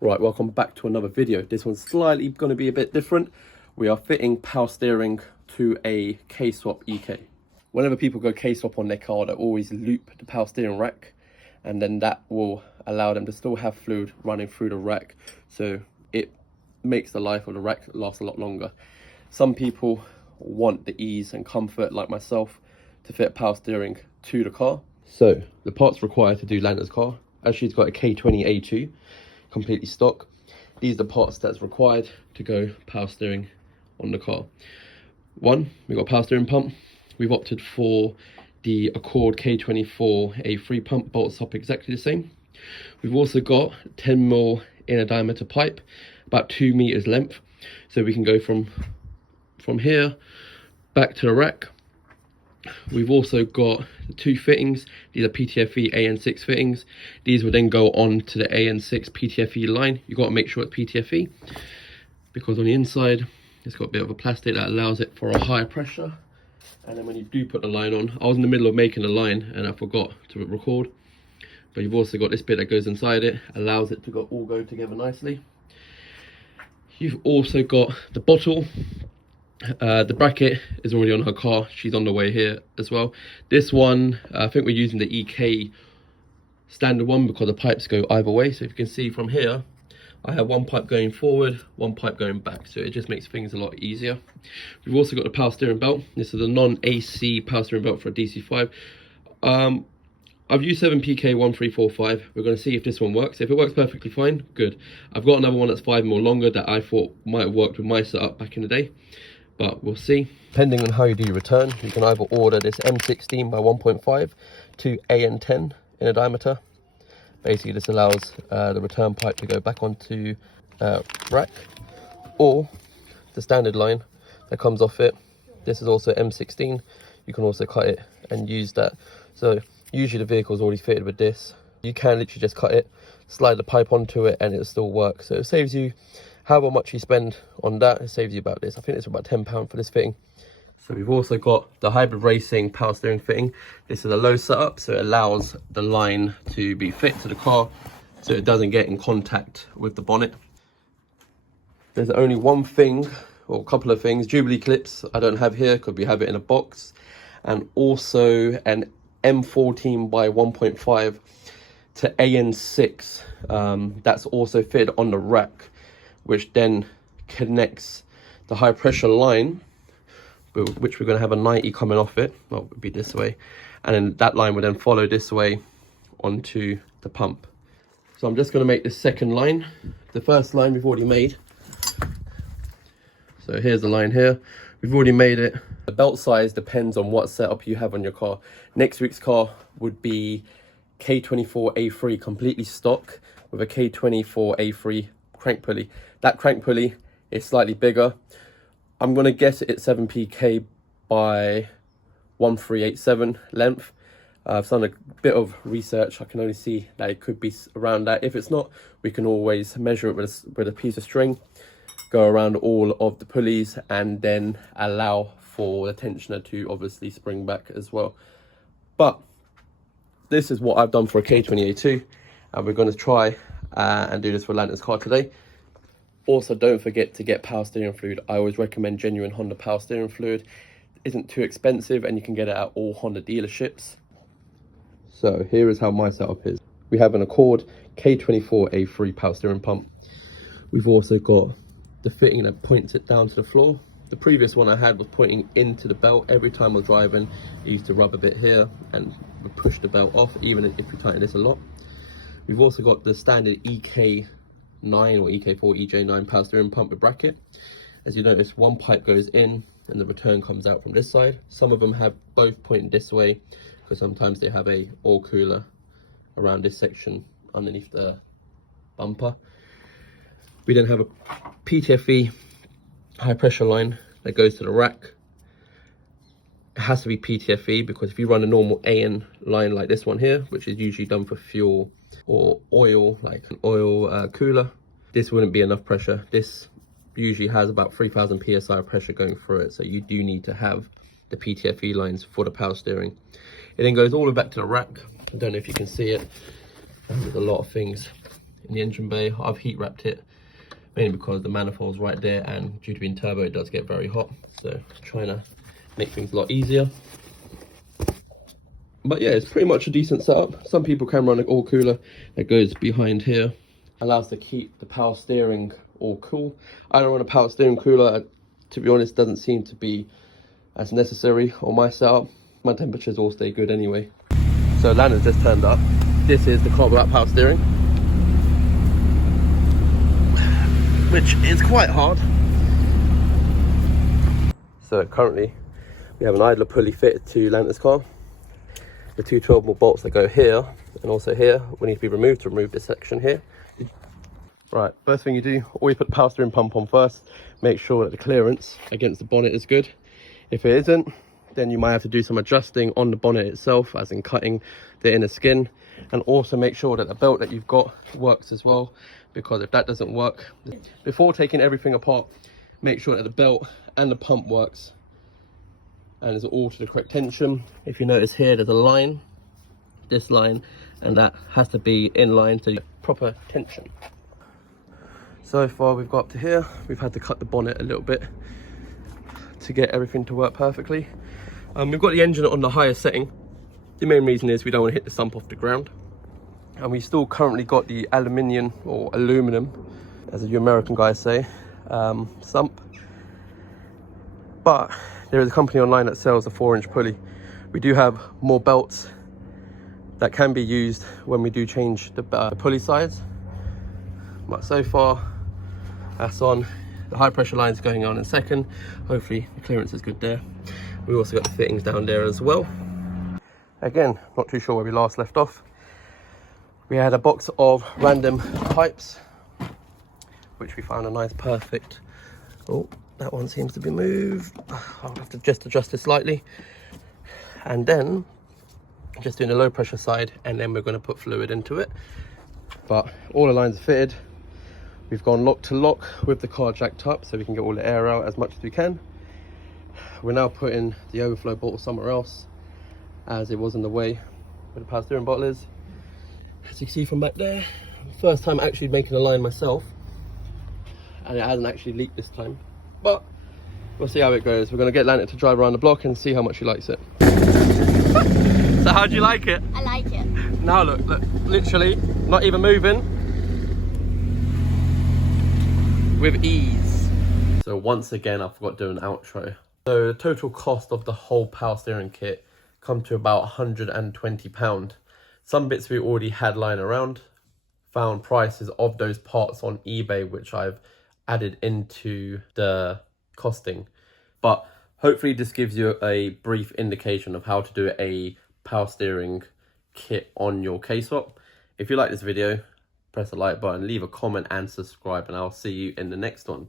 Right, welcome back to another video. This one's slightly going to be a bit different. We are fitting power steering to a Kswap EK. Whenever people go Kswap on their car, they always loop the power steering rack, and then that will allow them to still have fluid running through the rack, so it makes the life of the rack last a lot longer. Some people want the ease and comfort, like myself, to fit power steering to the car. So the parts required to do Lanta's car, as she's got a K20A2 completely stock, these are the parts that's required to go power steering on the car. One, we've got a power steering pump. We've opted for the Accord K24A3 pump, bolts up exactly the same. We've also got 10mm inner diameter pipe, about 2 meters length, so we can go from here back to the rack. We've also got the two fittings. These are PTFE AN6 fittings. These will then go on to the AN6 PTFE line. You've got to make sure it's PTFE, because on the inside it's got a bit of a plastic that allows it for a higher pressure. And then when you do put the line on, I was in the middle of making the line and I forgot to record, but you've also got this bit that goes inside it, allows it to all go together nicely. You've also got the bottle. The bracket is already on her car. She's on the way here as well. This one, I think we're using the EK standard one because the pipes go either way. So if you can see from here, I have one pipe going forward, one pipe going back. So it just makes things a lot easier. We've also got the power steering belt. This is a non-AC power steering belt for a DC5. I've used 7PK1345. We're going to see if this one works. If it works perfectly fine, good. I've got another one that's 5 more longer that I thought might have worked with my setup back in the day, but we'll see. Depending on how you do your return, you can either order this M16 by 1.5 to AN10 in a diameter. Basically, this allows the return pipe to go back onto rack, or the standard line that comes off it. This is also M16. You can also cut it and use that. So usually the vehicle is already fitted with this. You can literally just cut it, slide the pipe onto it, and it'll still work. So it saves you however much you spend on that. It saves you about this. I think it's about £10 for this fitting. So we've also got the hybrid racing power steering fitting. This is a low setup, so it allows the line to be fit to the car so it doesn't get in contact with the bonnet. There's only one thing, or a couple of things. Jubilee clips I don't have here because we have it in a box, and also an M14 by 1.5 to AN6 that's also fitted on the rack, which then connects the high pressure line, which we're going to have a 90 coming off it. Well, it would be this way, and then that line would then follow this way onto the pump. So I'm just going to make this second line. The first line we've already made. So here's the line here. We've already made it. The belt size depends on what setup you have on your car. Next week's car would be K24A3 completely stock with a K24A3 crank pulley. That crank pulley is slightly bigger. I'm going to guess it's 7PK by 1387 length. I've done a bit of research. I can only see that it could be around that. If it's not, we can always measure it with a piece of string, go around all of the pulleys, and then allow for the tensioner to obviously spring back as well. But this is what I've done for a K20A2, and we're going to try and do this for Lanta's car today. Also, don't forget to get power steering fluid. I always recommend genuine Honda power steering fluid. It isn't too expensive, and you can get it at all Honda dealerships. So here is how my setup is. We have an Accord K24A3 power steering pump. We've also got the fitting that points it down to the floor. The previous one I had was pointing into the belt. Every time I was driving, I used to rub a bit here and would push the belt off, even if we tighten this a lot. We've also got the standard EK9 or EK4 EJ9 power steering pump with bracket. As you notice, one pipe goes in and the return comes out from this side. Some of them have both pointing this way, because sometimes they have a oil cooler around this section underneath the bumper. We then have a PTFE high pressure line that goes to the rack. It has to be PTFE because if you run a normal AN line like this one here, which is usually done for fuel or oil, like an oil cooler, this wouldn't be enough pressure. This usually has about 3000 psi pressure going through it, so you do need to have the PTFE lines for the power steering. It then goes all the way back to the rack. I don't know if you can see it. There's a lot of things in the engine bay. I've heat wrapped it mainly because the manifold's right there, and due to being turbo it does get very hot, so trying to make things a lot easier. But yeah, it's pretty much a decent setup. Some people can run an oil cooler that goes behind here, allows to keep the power steering all cool. I don't run a power steering cooler, to be honest. Doesn't seem to be as necessary on my setup. My temperatures all stay good anyway. So Lants has just turned up. This is the car without power steering, which is quite hard. So currently we have an idler pulley fitted to Lants' car. The two 12mm bolts that go here and also here will need to be removed to remove this section here. Right, first thing you do, always put the power steering pump on first. Make sure that the clearance against the bonnet is good. If it isn't, then you might have to do some adjusting on the bonnet itself, as in cutting the inner skin, and also make sure that the belt that you've got works as well, because if that doesn't work, before taking everything apart, make sure that the belt and the pump works and is all to the correct tension. If you notice here, there's a line, this line, and that has to be in line to proper tension. So far we've got up to here. We've had to cut the bonnet a little bit to get everything to work perfectly. We've got the engine on the highest setting. The main reason is we don't want to hit the sump off the ground. And we still currently got the aluminium, or aluminum, as you American guys say, sump. But there is a company online that sells a 4-inch pulley. We do have more belts that can be used when we do change the pulley size. But so far, that's on. The high pressure line is going on in a second. Hopefully the clearance is good there. We also got the fittings down there as well. Again, not too sure where we last left off. We had a box of random pipes, which we found a nice perfect. Oh, that one seems to be moved. I'll have to just adjust it slightly. And then just doing the low pressure side, and then we're going to put fluid into it. But all the lines are fitted. We've gone lock to lock with the car jacked up so we can get all the air out as much as we can. We're now putting the overflow bottle somewhere else, as it was in the way where the power steering bottle is. As you can see from back there, first time actually making a line myself, and it hasn't actually leaked this time. But we'll see how it goes. We're going to get Lants to drive around the block and see how much she likes it. So how do you like it? I like it. Now look, literally not even moving. With ease. So once again, I forgot to do an outro. So the total cost of the whole power steering kit come to about £120. Some bits we already had lying around. Found prices of those parts on eBay, which I've added into the costing. But hopefully this gives you a brief indication of how to do a power steering kit on your Kswap. If you like this video, press the like button, leave a comment and subscribe, and I'll see you in the next one.